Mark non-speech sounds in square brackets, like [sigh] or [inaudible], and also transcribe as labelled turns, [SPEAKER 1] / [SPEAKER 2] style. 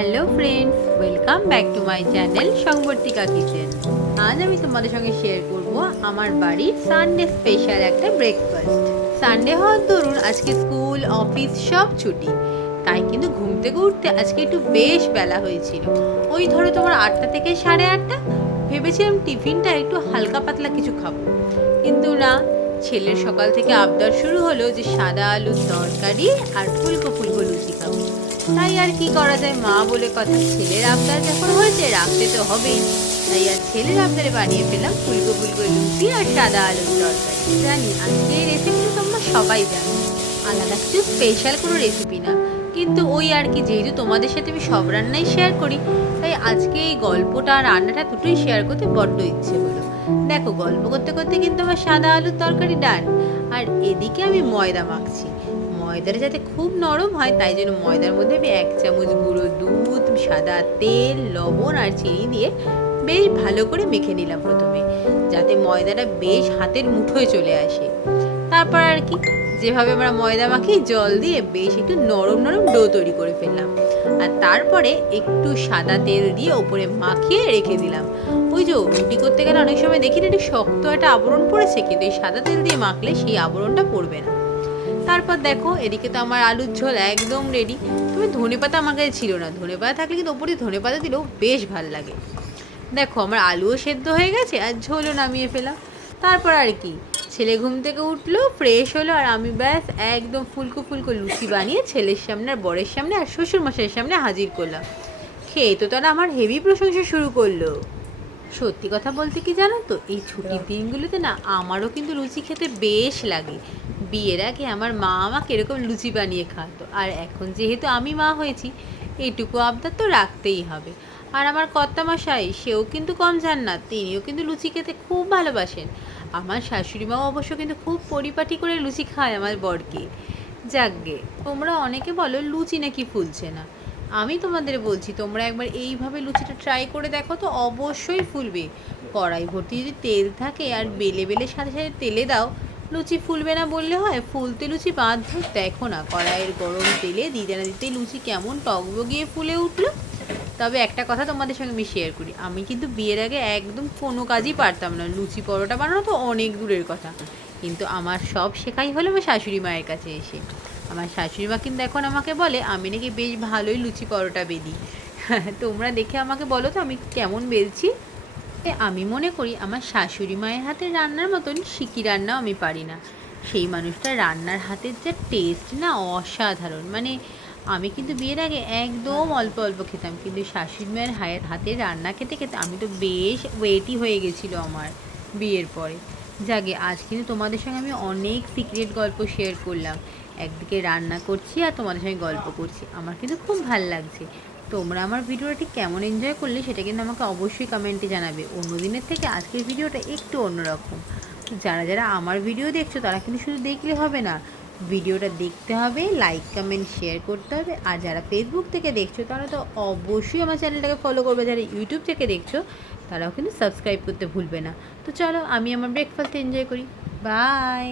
[SPEAKER 1] Hello friends welcome back to my channel Sambortika kitchen আজ আমি তোমাদের সঙ্গে শেয়ার করব আমার বাড়ির সানডে স্পেশাল একটা ব্রেকফাস্ট সানডে হওয়ার দরুন আজকে স্কুল অফিস সব ছুটি। তাই কিন্তু ঘুম থেকে উঠতে আজকে একটু বেশ বেলা হয়েছিল। ওই ধরো তোমার আটটা থেকে সাড়ে আটটা, ভেবেছিলাম টিফিনটা একটু হালকা পাতলা কিছু খাব। কিন্তু না, ছেলের সকাল থেকে আবদার শুরু হলো যে সাদা আলুর তরকারি আর ফুলকো ফুলকো লুচি খাব। তাই আর কি করা যায়? মা বলে কথা, ছেলের আবদার যখন হয়েছে, রাখতে তো হবেই। তাই আর ছেলের আবদারে বানিয়ে ফেলাম ফুলকো ফুলকো লুচি আর সাদা আলুর তরকারি। জানি আজকে এই রেসিপিটা তোমরা সবাই জানো। আলাদা কিছু স্পেশাল কোনো রেসিপি না। কিন্তু ওই আর কি, যেহেতু তোমাদের সাথে আমি সব রান্নাই শেয়ার করি, তাই আজকে এই গল্পটা আর রান্নাটা দুটোই শেয়ার করতে বড্ড ইচ্ছে হলো। দেখো, গল্প করতে করতে কিন্তু আমার সাদা আলুর তরকারি ডান আর এদিকে আমি ময়দা মাখছি। ময়দাটা যাতে খুব নরম হয়, তাই জন্য ময়দার মধ্যে আমি এক চামচ গুঁড়ো দুধ, সাদা তেল, লবণ আর চিনি দিয়ে বেশ ভালো করে মেখে নিলাম প্রথমে, যাতে ময়দাটা বেশ হাতের মুঠোয় চলে আসে। তারপর আর কি, যেভাবে আমরা ময়দা মাখি, জল দিয়ে বেশ একটু নরম নরম ডো তৈরি করে ফেললাম। আর তারপরে একটু সাদা তেল দিয়ে ওপরে মাখিয়ে রেখে দিলাম। ওই যে রুটি করতে গেলে অনেক সময় দেখি না, একটু শক্ত একটা আবরণ পড়েছে, কিন্তু এই সাদা তেল দিয়ে মাখলে সেই আবরণটা পড়বে না। তারপর দেখো, এদিকে তো আমার আলুর ঝোল একদম রেডি তুমি ধনে পাতা আমার কাছে ছিল না। ধনে পাতা থাকলে কিন্তু ওপরে ধনে পাতা দিলেও বেশ ভালো লাগে। দেখো, আমার আলুও সেদ্ধ হয়ে গেছে আর ঝোলও নামিয়ে ফেলাম। তারপর আর কি, ছেলে ঘুম থেকে উঠল ফ্রেশ হলো আর আমি ব্যাস একদম ফুলকো ফুলকো লুচি বানিয়ে ছেলের সামনে আর বরের সামনে আর শ্বশুর মশাইয়ের সামনে হাজির করলাম। খেয়ে তো তারা আমার হেভি প্রশংসা শুরু করল। সত্যি কথা বলতে কি জানো তো, এই ছুটির দিনগুলোতে না আমারও কিন্তু লুচি খেতে বেশ লাগে। বিয়ের আগে আমার মা আমাকে এরকম লুচি বানিয়ে খাওয়াতো। আর এখন যেহেতু আমি মা হয়েছি, এইটুকু আবদার তো রাখতেই হবে। আর আমার কর্তামশাই, সেও কিন্তু কম যান না তিনিও কিন্তু লুচি খেতে খুব ভালোবাসেন। আমার শাশুড়ি মাও অবশ্য কিন্তু খুব পরিপাটি করে লুচি খায় আমার বরকে। যাকগে তোমরা অনেকে বলো লুচি নাকি ফুলছে না? আমি তোমাদের বলছি, তোমরা একবার এইভাবে লুচিটা ট্রাই করে দেখো তো অবশ্যই ফুলবে। কড়াই ভর্তি যদি তেল থাকে আর বেলে বেলে সাথে সাথে তেলে দাও লুচি ফুলবে না বললে হয়? ফুলতে লুচি বাধ্য? দেখো না, কড়াইয়ের গরম তেলে দিতে না দিতে লুচি কেমন টকবগিয়ে ফুলে উঠল। তবে একটা কথা তোমাদের সঙ্গে আমি শেয়ার করি। আমি কিন্তু বিয়ের আগে একদম কোনো কাজই পারতাম না। লুচি পরোটা বানানো তো অনেক দূরের কথা। কিন্তু আমার সব শেখাই হলো আমার শাশুড়ি মায়ের কাছে এসে। আমার শাশুড়ি মা কিন্তু এখন আমাকে বলে, আমি নাকি বেশ ভালোই লুচি পরোটা বেলি [laughs] তোমরা দেখে আমাকে বলো তো আমি কেমন বেলছি এ আমি মনে করি আমার শাশুড়ি মায়ের হাতের রান্নার মতন সিকি রান্নাও আমি পারি না। সেই মানুষটা রান্নার হাতের যে টেস্ট না অসাধারণ। মানে আমি কিন্তু বিয়ের আগে একদম অল্প অল্প খেতাম, কিন্তু শাশুড়ি মায়ের হায়ের হাতের রান্না খেতে খেতে আমি তো বেশ ওয়েটই হয়ে গেছিল আমার বিয়ের পরে। যাকে আজ কিন্তু তোমাদের সঙ্গে আমি অনেক সিক্রেট গল্প শেয়ার করলাম। একদিকে রান্না করছি আর তোমাদের সঙ্গে গল্প করছি। আমার কিন্তু খুব ভালো লাগছে। তোমরা আমার ভিডিওটা কেমন এনজয় করলে সেটা কিন্তু আমাকে অবশ্যই কমেন্টে জানাবে। অন্য দিনের থেকে আজকের ভিডিওটা একটু অন্যরকম। যারা যারা আমার ভিডিও দেখছ, তারা কিন্তু শুধু দেখলে হবে না, ভিডিওটা দেখতে হবে লাইক কমেন্ট শেয়ার করতে হবে। আর যারা ফেসবুক থেকে দেখছ, তারা তো অবশ্যই আমার চ্যানেলটাকে ফলো করবে। যারা ইউটিউব থেকে দেখছ, তারাও কিন্তু সাবস্ক্রাইব করতে ভুলবে না। তো চলো, আমি আমার ব্রেকফাস্ট এনজয় করি। বাই